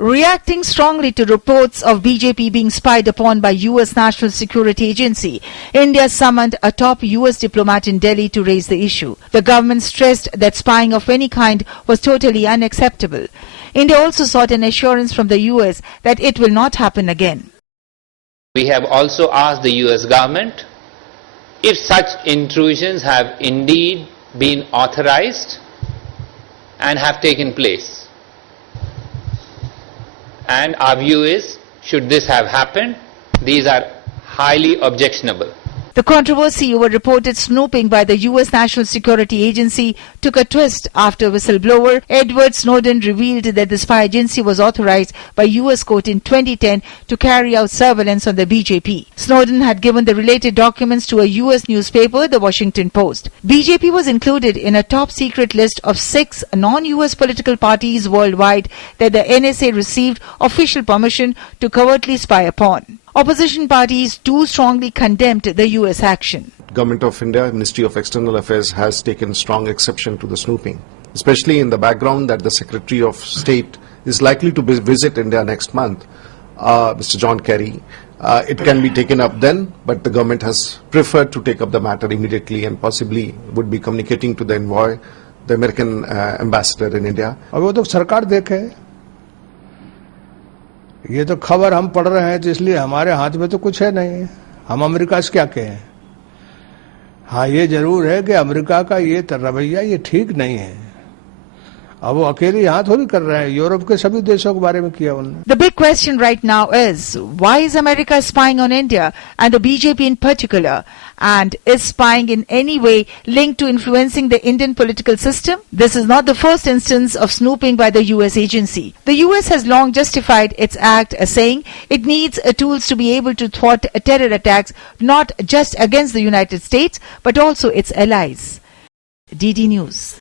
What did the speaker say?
Reacting strongly to reports of BJP being spied upon by US National Security Agency, India summoned a top US diplomat in Delhi to raise the issue. The government stressed that spying of any kind was totally unacceptable. India also sought an assurance from the US that it will not happen again. We have also asked the US government if such intrusions have indeed been authorized and have taken place. And our view is, should this have happened, these are highly objectionable. The controversy over reported snooping by the US National Security Agency took a twist after whistleblower Edward Snowden revealed that the spy agency was authorized by US court in 2010 to carry out surveillance on the BJP. Snowden had given the related documents to a US newspaper, the Washington Post. BJP was included in a top secret list of 6 non-US political parties worldwide that the NSA received official permission to covertly spy upon. Opposition parties too strongly condemned the US action. Government of India, Ministry of External Affairs has taken strong exception to the snooping, especially in the background that the Secretary of State is likely to visit India next month, Mr. John Kerry. It can be taken up then, but the government has preferred to take up the matter immediately and possibly would be communicating to the envoy, the American ambassador in India. वो तो सरकार देखे, ये तो खबर हम पढ़ रहे हैं, इसलिए हमारे हाथ में तो कुछ है नहीं, हम अमेरिका से क्या कहें। हाँ, ये जरूर है कि अमेरिका का ये रवैया ये ठीक नहीं है। अब वो अकेले यहाँ थोड़ी कर रहे हैं, यूरोप के सभी देशों के बारे में किया उन्होंने। The big question right now is, why is America spying on India and the BJP in particular? And is spying in any way linked to influencing the Indian political system? This is not the first instance of snooping by the US agency. The US has long justified its act as saying it needs tools to be able to thwart terror attacks not just against the United States but also its allies. DD News.